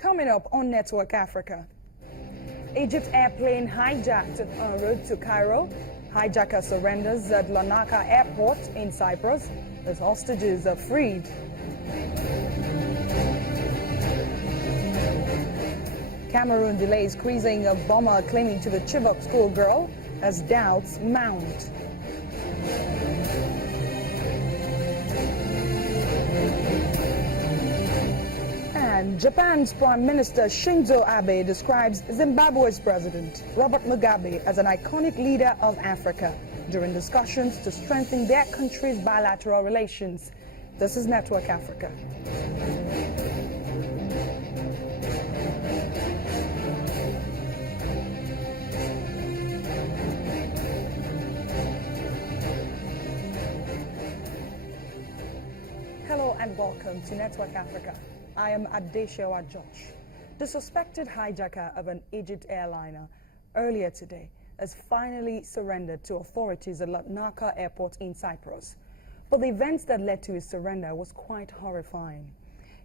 Coming up on Network Africa. Egypt airplane hijacked en route to Cairo. Hijacker surrenders at Lamaca airport in Cyprus as hostages are freed. Cameroon delays cruising of bomber claiming to the Chibok schoolgirl as doubts mount. And Japan's Prime Minister Shinzo Abe describes Zimbabwe's President Robert Mugabe as an iconic leader of Africa during discussions to strengthen their country's bilateral relations. This is Network Africa. Hello and welcome to Network Africa. I am Adeshewa Josh. The suspected hijacker of an Egypt airliner earlier today has finally surrendered to authorities at Lamaca airport in Cyprus. But the events that led to his surrender was quite horrifying.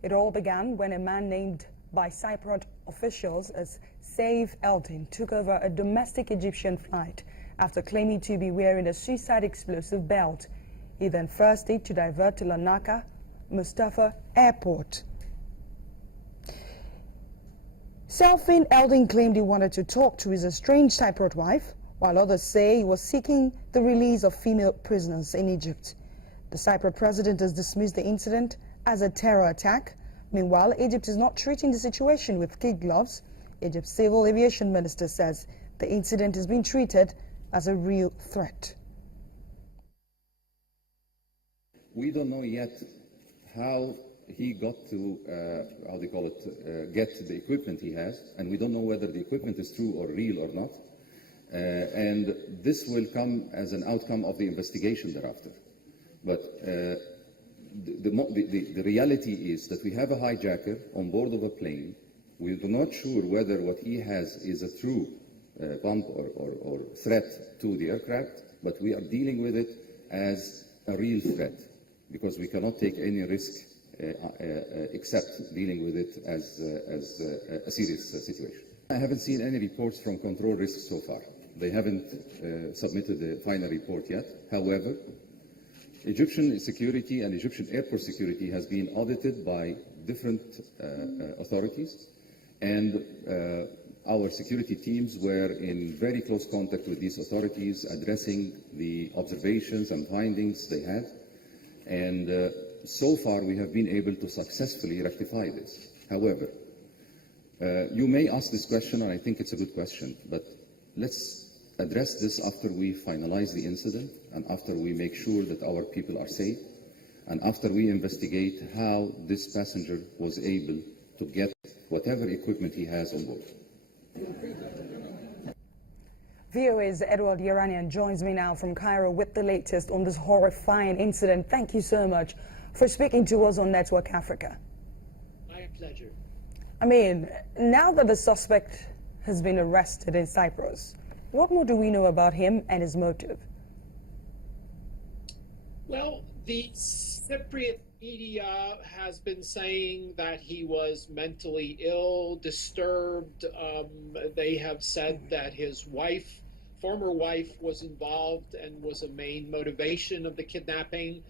It all began when a man named by Cypriot officials as Saif Eldin took over a domestic Egyptian flight after claiming to be wearing a suicide explosive belt. He then forced it to divert to Lamaca Mustafa Airport. Saif Eldin claimed he wanted to talk to his estranged Cypriot wife, while others say he was seeking the release of female prisoners in Egypt. The Cypriot president has dismissed the incident as a terror attack. Meanwhile, Egypt is not treating the situation with kid gloves. Egypt's civil aviation minister says the incident is being treated as a real threat. We don't know yet how he got to, get the equipment he has, and we don't know whether the equipment is true or real or not. And this will come as an outcome of the investigation thereafter. But the reality is that we have a hijacker on board of a plane. We're not sure whether what he has is a true bump or threat to the aircraft, but we are dealing with it as a real threat because we cannot take any risk except dealing with it as a serious situation. I haven't seen any reports from control risks so far. They haven't submitted the final report yet. However, Egyptian security and Egyptian airport security has been audited by different authorities, and our security teams were in very close contact with these authorities, addressing the observations and findings they had. And so far, we have been able to successfully rectify this. However, you may ask this question, and I think it's a good question, but let's address this after we finalize the incident and after we make sure that our people are safe and after we investigate how this passenger was able to get whatever equipment he has on board. VOA's Edward Iranian joins me now from Cairo with the latest on this horrifying incident. Thank you so much for speaking to us on Network Africa. My pleasure. I mean, now that the suspect has been arrested in Cyprus, what more do we know about him and his motive? Well, the Cypriot media has been saying that he was mentally ill, disturbed. They have said that his wife, former wife, was involved and was a main motivation of the kidnapping.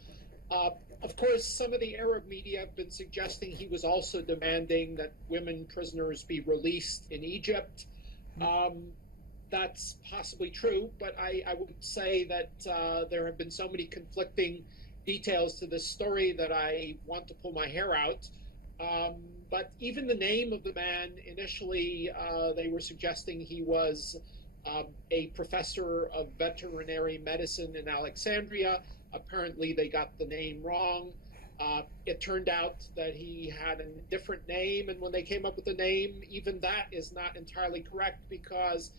Of course, some of the Arab media have been suggesting he was also demanding that women prisoners be released in Egypt. That's possibly true, but I would say that there have been so many conflicting details to this story that I want to pull my hair out. But even the name of the man, initially they were suggesting he was a professor of veterinary medicine in Alexandria. Apparently they got the name wrong. It turned out that he had a different name, and when they came up with the name, even that is not entirely correct because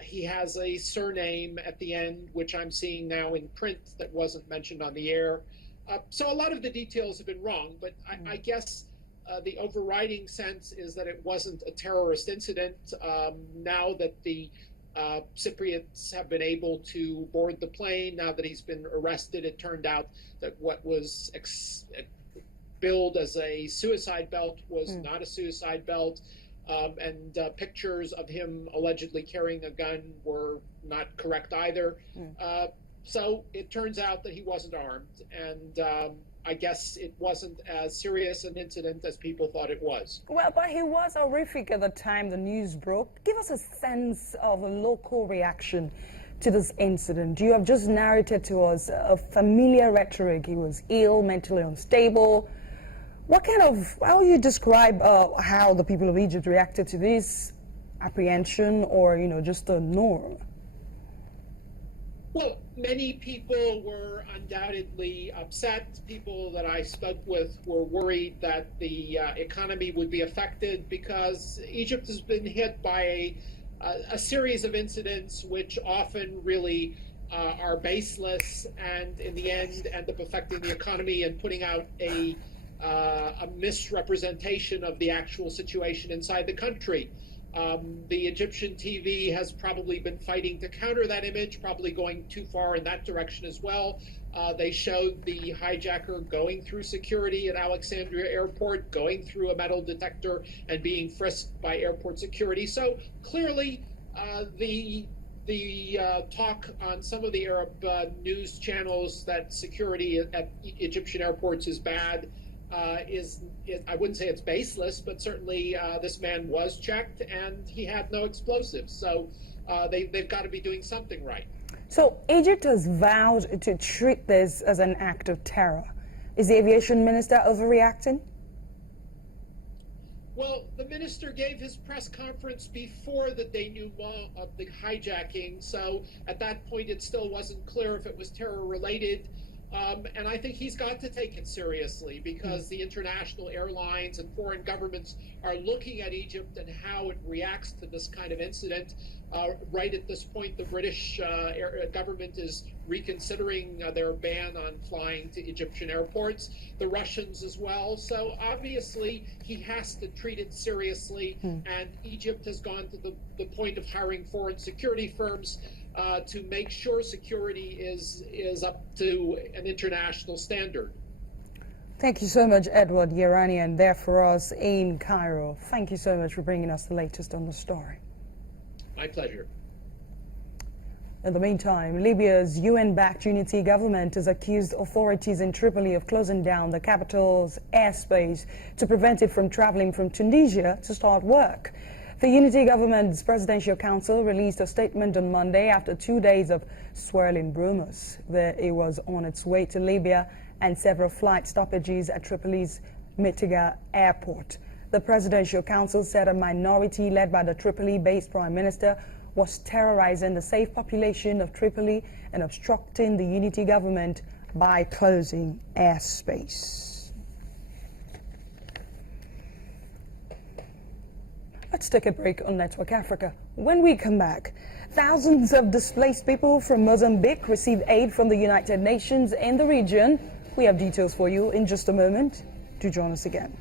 he has a surname at the end, which I'm seeing now in print that wasn't mentioned on the air. So a lot of the details have been wrong, but I guess the overriding sense is that it wasn't a terrorist incident. Now that the Cypriots have been able to board the plane, now that he's been arrested, it turned out that what was billed as a suicide belt was not a suicide belt. And pictures of him allegedly carrying a gun were not correct either. So it turns out that he wasn't armed, and I guess it wasn't as serious an incident as people thought it was. Well, but he was horrific at the time the news broke. Give us a sense of a local reaction to this incident. You have just narrated to us a familiar rhetoric. He was ill, mentally unstable. How you describe how the people of Egypt reacted to this apprehension, or, just a norm? Well, many people were undoubtedly upset. People that I spoke with were worried that the economy would be affected because Egypt has been hit by a series of incidents which often really are baseless and in the end end up affecting the economy and putting out a misrepresentation of the actual situation inside the country. The Egyptian TV has probably been fighting to counter that image, probably going too far in that direction as well. They showed the hijacker going through security at Alexandria Airport, going through a metal detector and being frisked by airport security. So clearly the talk on some of the Arab news channels that security at Egyptian airports is bad I wouldn't say it's baseless, but certainly this man was checked and he had no explosives. So they've got to be doing something right. So Egypt has vowed to treat this as an act of terror. Is the aviation minister overreacting? Well, the minister gave his press conference before the denouement of the hijacking. So at that point, it still wasn't clear if it was terror related. And I think he's got to take it seriously because the international airlines and foreign governments are looking at Egypt and how it reacts to this kind of incident. Right at this point, the British government is reconsidering their ban on flying to Egyptian airports, the Russians as well. So obviously, he has to treat it seriously. And Egypt has gone to the point of hiring foreign security firms to make sure security is up to an international standard. Thank you so much, Edward Iranian, there for us in Cairo. Thank you so much for bringing us the latest on the story. My pleasure. In the meantime, Libya's UN-backed unity government has accused authorities in Tripoli of closing down the capital's airspace to prevent it from traveling from Tunisia to start work. The unity government's presidential council released a statement on Monday after 2 days of swirling rumors that it was on its way to Libya and several flight stoppages at Tripoli's Mitiga airport. The presidential council said a minority led by the Tripoli-based prime minister was terrorizing the safe population of Tripoli and obstructing the unity government by closing airspace. Let's take a break on Network Africa. When we come back, thousands of displaced people from Mozambique receive aid from the United Nations in the region. We have details for you in just a moment. Do join us again.